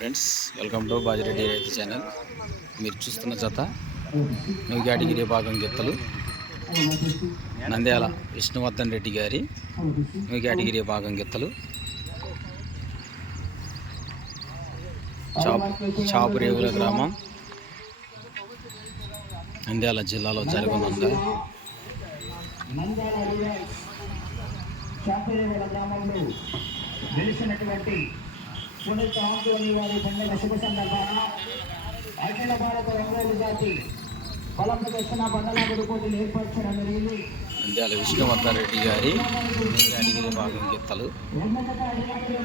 Friends welcome to Bajireddy రైతు channel. మీరు చూస్తున్న జత నూగాడిగిరి భాగం గిత్తలు నంద్యాల విష్ణువర్ధన్ రెడ్డి గారి నూగాడిగిరి భాగం గిత్తలు. చాప్ చాపురేవుల గ్రామం నంద్యాల జిల్లాలో జరగనుంది గ్రామంలో వెలిసినటువంటి పునీత ఆంటోని వారి పండుగ శుభ సందర్భాన అఖిల భారత ఒంగోలు జాతి బల ప్రదర్శన బండలాగుడు పోటీలు ఏర్పరచడం జరిగింది. నంద్యాల విష్ణువర్ధన్ రెడ్డి గారి భాగం గిత్తలు. ఉన్నత అధికారులు